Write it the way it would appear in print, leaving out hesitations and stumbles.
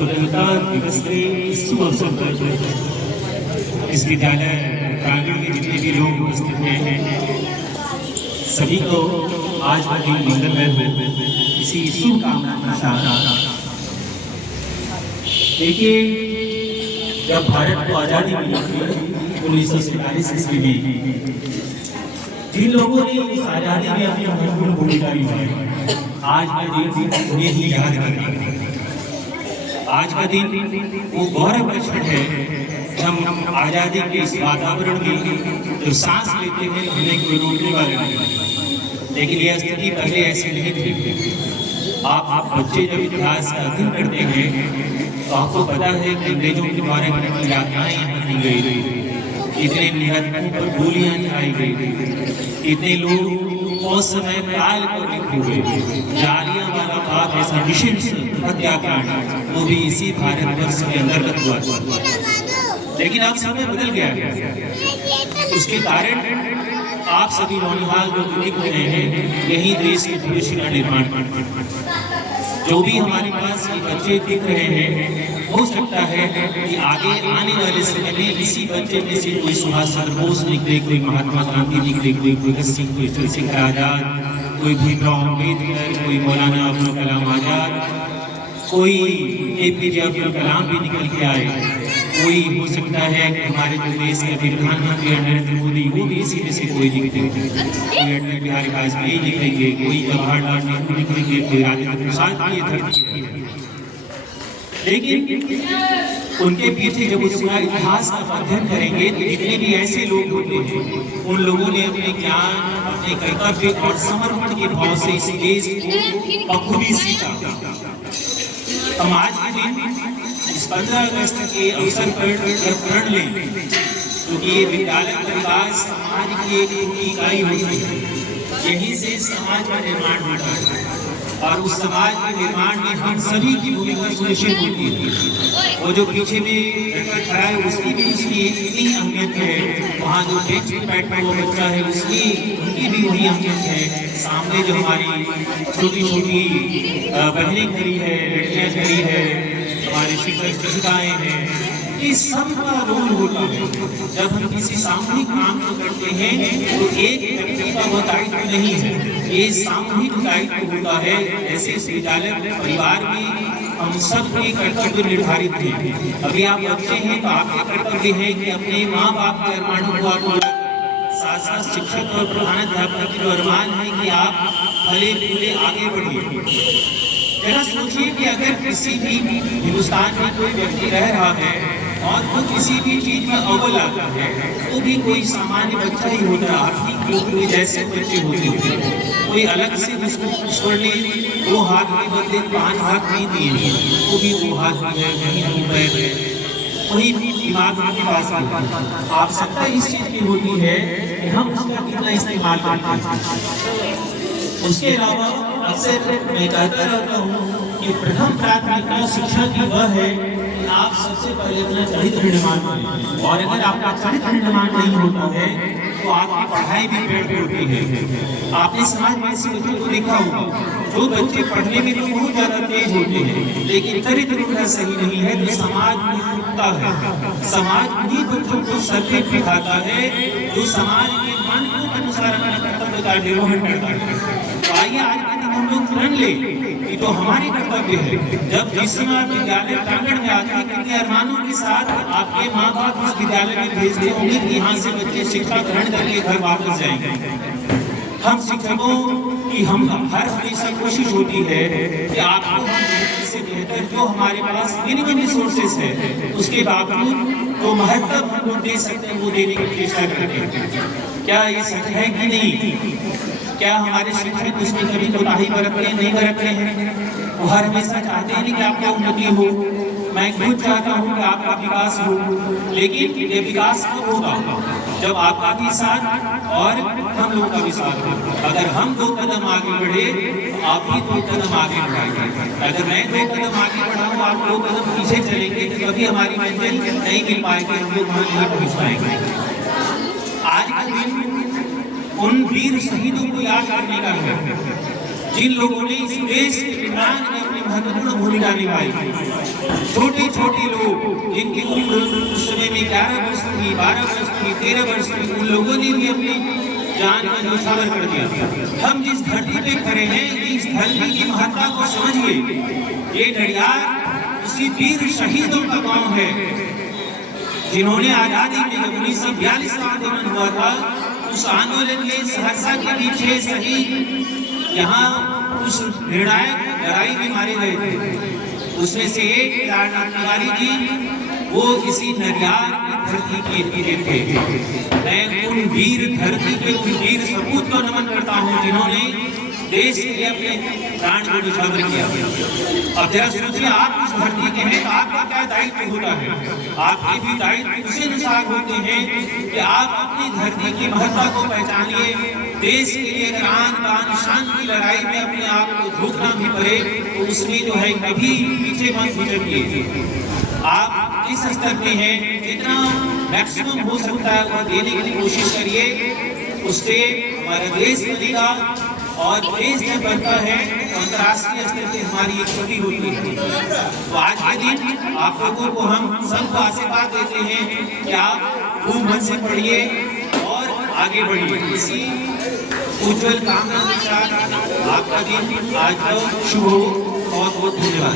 स्वतंत्रता दिवस के शुभ अवसर पर इस विद्यालय प्रांगण में जितने भी लोग उपस्थित हैं सभी को आज का दिन मंगलमय हो, इसी शुभकामना के साथ। देखिए, जब भारत को आज़ादी मिली थी 1947 ईस्वी में, जिन लोगों ने उस आज़ादी में अपनी महत्वपूर्ण भूमिका निभाई, आज का दिन उन्हें ही याद करना। आज का दिन वो गौरव का क्षण है जब हम आज़ादी के इस वातावरण में जो सांस लेते हैं हमें कोई रोकने वाले नहीं। लेकिन यह स्थिति पहले ऐसी नहीं थी। आप बच्चे जब इतिहास का अध्ययन करते हैं तो आपको पता है कि अंग्रेजों के द्वारा कितनी यातनाएं यहाँ दी गई, इतने निहत्थों पर गोलियां चलाई गई, इतने लोग उस समय काल पर लिखे हुए जालियांवाला बाग ऐसा निश्चित हत्याकांड वो भी इसी भारतवर्ष के अंतर्गत हुआ। लेकिन अब समय बदल गया। उसके कारण आप सभी नौनिहाल जो लिख रहे हैं यही देश के भविष्य का निर्माण। जो भी हमारे पास ये बच्चे दिख रहे हैं हो सकता है कि आगे आने वाले समय में इसी बच्चे में से कोई सुभाष चंद्र बोस निकले, कोई महात्मा गांधी निकले, कोई भगत सिंह, कोई चंद्रशेखर आजाद, कोई भीमराव अम्बेडकर, कोई मौलाना अब्दुल कलाम आजाद, कोई APJ अब्दुल कलाम भी निकल के आए। कोई हो सकता है कि हमारे जो देश के प्रधानमंत्री नरेंद्र मोदी वो भी इसी में से कोई निकले, कोई अटल बिहारी वाजपेयी निकलेंगे, कोई जवाहरलाल नेहरू निकलेंगे, कोई राजेंद्र प्रसाद की धरती। लेकिन उनके पीछे जब उसका इतिहास का अध्ययन करेंगे तो जितने भी ऐसे लोग होते हैं उन लोगों ने अपने ज्ञान, अपने कर्तव्य और समर्पण के भाव से इस देश को बखूबी सीखा। हम आज के दिन इस 15 अगस्त के अवसर पर प्रण लें क्योंकि ये विद्यालय परिवार समाज की एक इकाई होती है। यहीं से समाज का निर्माण होता है और उस समाज के निर्माण में हम सभी की भूमिका सुनिश्चित होती है। वो जो पीछे में लड़का खड़ा है उसकी भी उसकी इतनी अहमियत है, वहाँ जो बेंच पे बैठा हुआ बच्चा है उसकी उनकी भी वही अहमियत है। सामने जो हमारी छोटी छोटी बहनें खड़ी है, लड़कियाँ खड़ी है, हमारे शिक्षक शिक्षिकाएँ हैं, इस सब का रोल होता है। जब हम किसी सामूहिक काम को करते हैं तो एक व्यक्ति का वो दायित्व नहीं है, ये सामूहिक दायित्व होता है। ऐसे इस विद्यालय परिवार में हम सब के कर्तव्य निर्धारित हैं। अभी आप बच्चे हैं तो आपके कर्तव्य है कि अपने माँ बाप के अरमानों को आप साथ साथ शिक्षक और प्रधानाध्यापक की अरमान है कि आप फले फूले आगे बढ़िए। जरा सोचिए कि अगर किसी भी हिंदुस्तान में कोई व्यक्ति रह रहा है और वो किसी भी चीज में अव्वल आता है तो भी कोई सामान्य बच्चा ही होता है, आपकी लोगों जैसे बच्चे होते हैं। कोई अलग से उसको ईश्वर ने 2 हाथ के बदले 5 हाथ नहीं दिए, वो भी 2 हाथ है, वही 2 पैर है, वही दिमाग के पास आता है। आवश्यकता इस चीज की होती है कि हम उसका कितना इस्तेमाल करते हैं। उसके अलावा अक्सर मैं कहता रहता हूँ कि प्रथम प्राथमिकता शिक्षा की वह है कि आप सबसे पहले अपना चरित्र निर्माण करें, और अगर आपका चरित्र निर्माण नहीं होता है तो आपकी पढ़ाई भी व्यर्थ होती है। आपने समाज में ऐसे बच्चों को देखा होगा जो बच्चे पढ़ने में तो बहुत ज्यादा तेज होते हैं लेकिन चरित्र उनका सही नहीं है तो समाज में रुकता है। समाज उन्हीं बच्चों को सत्य दिखाता है जो समाज के मन के अनुसार अपने कर्तव्य का निर्वहन करता है। तो आइए आज के दिन हम लोग प्रण ले कि तो हमारे कर्तव्य है जब जिस समय आप विद्यालय प्रांगण में आते हैं क्योंकि अरमानों के साथ आपके माँ बाप उस विद्यालय में भेजते होंगे कि यहाँ से बच्चे शिक्षा ग्रहण करके घर वापस जाएंगे। हम शिक्षकों की हम हर हमेशा कोशिश होती है कि आपको इससे बेहतर जो हमारे पास मिनिमम रिसोर्सेस है उसके बावजूद जो महत्व हम लोग दे सकते हैं वो देने की चेष्टा करते हैं। क्या ये सच है कि नहीं? क्या हमारे शिक्षक उसमें कभी कोताही बरत रहे नहीं बरत रहे हैं? वो हर हमेशा चाहते हैं कि आपका उन्नति हो। मैं खुद चाहता हूँ कि आपका विकास हो, लेकिन ये विकास कब होगा जब आपका भी साथ और हम लोगों का भी साथ हो। अगर हम 2 कदम आगे बढ़े तो आप भी 2 कदम आगे बढ़ाएंगे। अगर मैं 2 कदम आगे बढ़ाऊँ आप 2 कदम पीछे चलेंगे तो कभी हमारी मंजिल नहीं मिल पाएगी, हम लोग वहाँ नहीं पहुँच पाएंगे। आज का दिन उन वीर शहीदों को याद करने का है जिन लोगों ने इस देश के निर्माण में अपनी महत्वपूर्ण भूमिका निभाई। छोटे छोटे लोग जिनकी उम्र उस समय में 11 वर्ष की, 12 वर्ष की, 13 वर्ष की, उन लोगों ने भी अपनी जान का न्यौछावर कर दिया। हम जिस धरती पे खड़े हैं, इस धरती की महत्ता को समझिए। ये नडियाद उसी वीर शहीदों का गांव है जिन्होंने आजादी में जब 1942 का आंदोलन हुआ था, उस आंदोलन में सहरसा के पीछे शहीद यहाँ उस निर्णायक लड़ाई में मारे गए थे। उसमें से एक केदारनाथ तिवारी जी, वो इसी नडियाद धरती के वीर थे। मैं उन वीर धरती के उन वीर सपूत को नमन करता हूँ जिन्होंने देश के लिए अपने प्राण को न्यौछावर किया। अब जरा सोचिए, आप उस धरती के हैं तो आपका क्या दायित्व होता है? आपके भी दायित्व उसी अनुसार होते हैं कि आप अपनी धरती की महत्ता को पहचानिए। देश के लिए अगर आन बान शान की लड़ाई में अपने आप को झोंकना भी पड़े तो उसमें जो है कभी पीछे मत भटकिए। आप किस स्तर पे हैं, जितना मैक्सिमम हो सकता है वो देने की कोशिश करिए। उससे हमारा देश बनेगा और देश जब बनता है तो अंतर्राष्ट्रीय स्तर पे हमारी एक छवि होती है। तो आज के दिन आप लोगों को हम सबको आशीर्वाद देते हैं कि आप खूब मन से पढ़िए और आगे बढ़िए। इसी उज्जवल कामना के साथ आपका दिन आज तो शुभ हो। बहुत बहुत धन्यवाद।